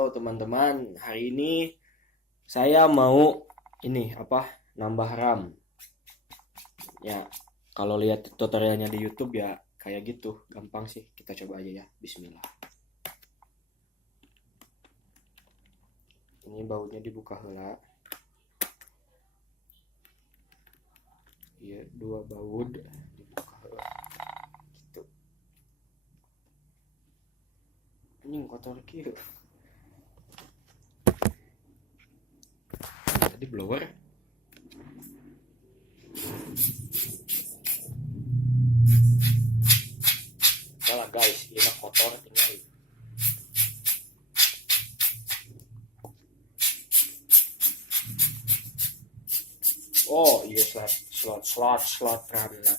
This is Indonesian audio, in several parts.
Halo teman-teman, hari ini saya mau nambah RAM. Ya, kalau lihat tutorialnya di YouTube ya kayak gitu, gampang sih. Kita coba aja ya. Bismillah. Ini bautnya dibuka heula. Iya, dua baut dibuka heula. Gitu. Ini kotor kieu. Tadi blower. Salah guys, ini mah kotor tinggal. Oh iya, slot RAM na.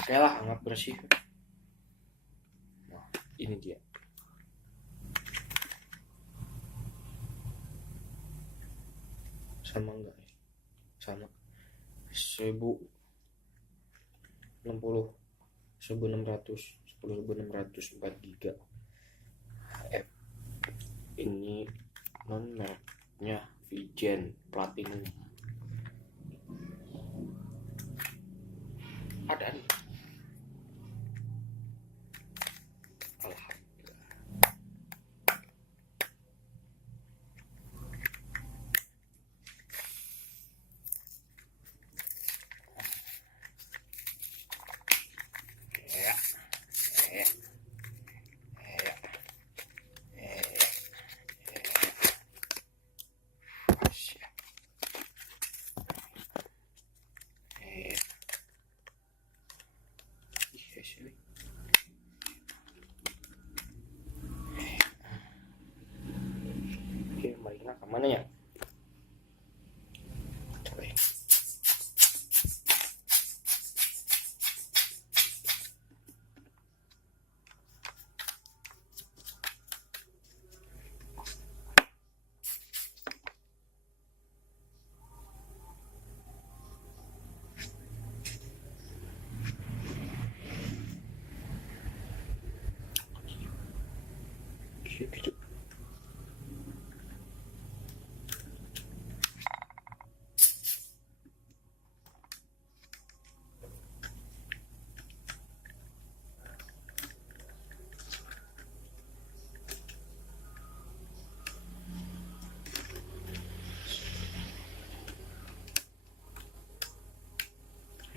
Oke lah, anggap bersih. Nah, ini dia. Sama enggak ya? Sama. 1060, 1600, 10600 4 giga. F. Ini non mereknya Vigen Platinum. Ada nih. Alhamdulillah. Ya, ya, ya, siap. Oke, baiklah kemana ya? Coba ya. Gitu.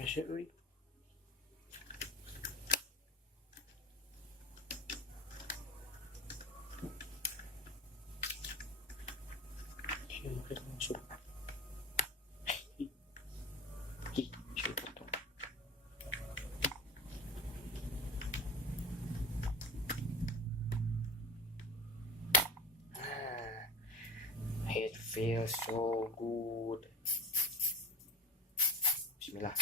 Asyik, wih. Oke, mari masuk. Sudah potong. It feels so good. Bismillah.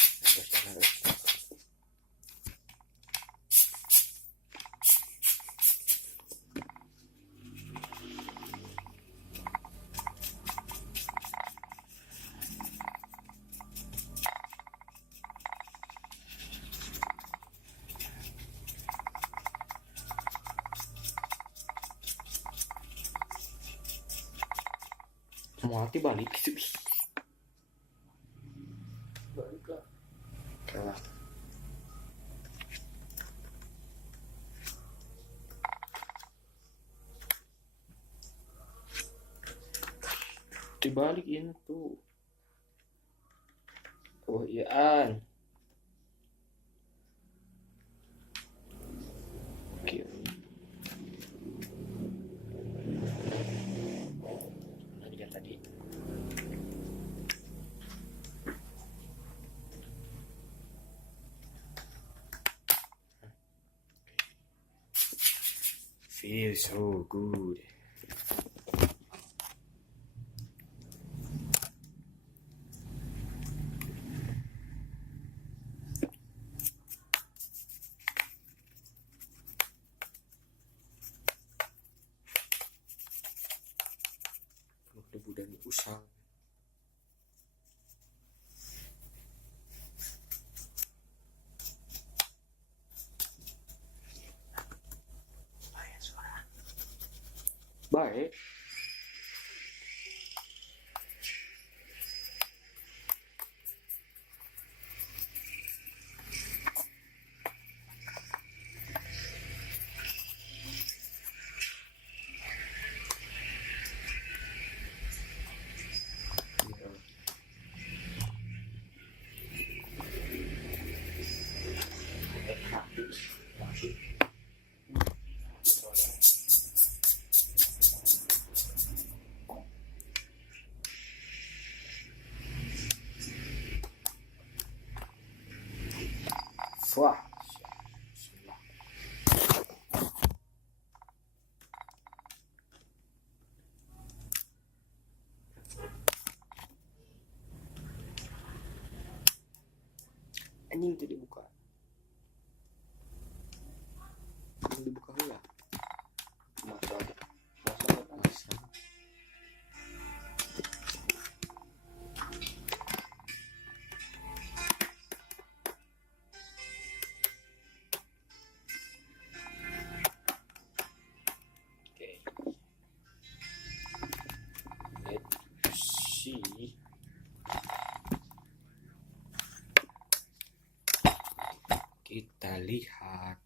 Mau hati balik gitu. Balik lah. Kalah. Dibalikin tuh. Oh iyaan. Oke. Lihat tadi. Feels so good. Debu dan usang. Baik. Wah. Anjing itu dibuka. Anjing dibuka hula. Masa. See, kita lihat.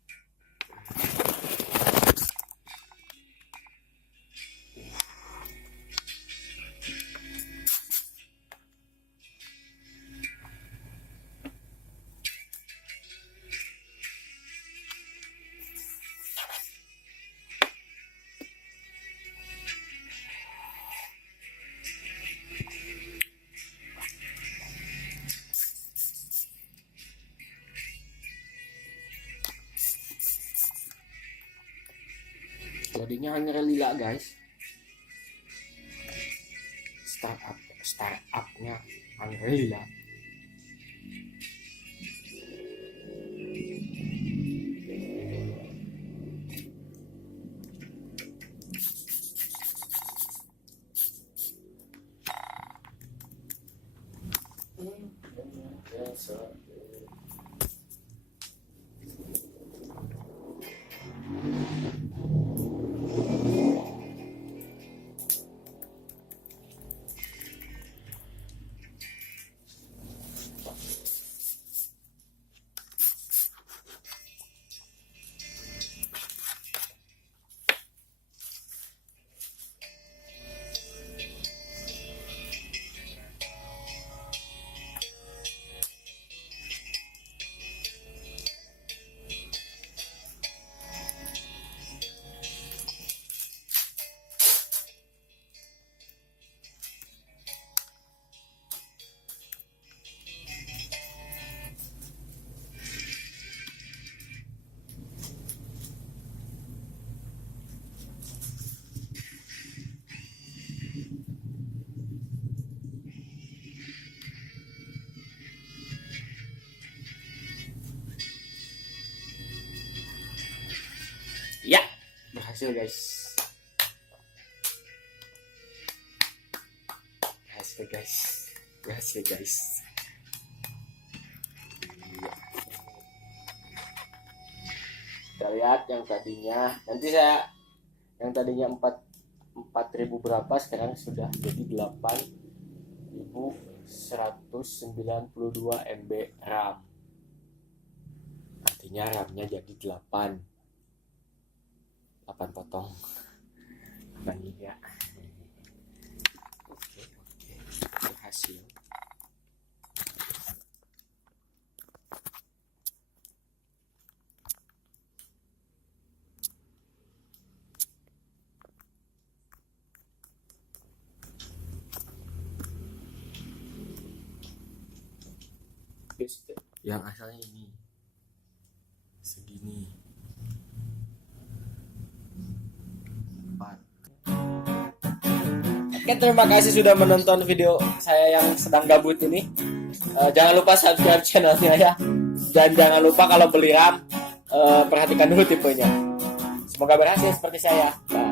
Jadinya hanya lila guys. Startupnya hanya lila. Ya, berhasil guys. Berhasil guys. Ya. Kita lihat yang tadinya, nanti saya yang tadinya 4.000 berapa sekarang sudah jadi 8.192 MB RAM. Artinya RAM-nya jadi 8 potong. Banyak ya. Oke. Berhasil. Yang asalnya ini segini. Oke, terima kasih sudah menonton video saya yang sedang gabut ini. Jangan lupa subscribe channelnya ya. Dan jangan lupa kalau beli RAM, perhatikan dulu tipenya. Semoga berhasil seperti saya. Bye.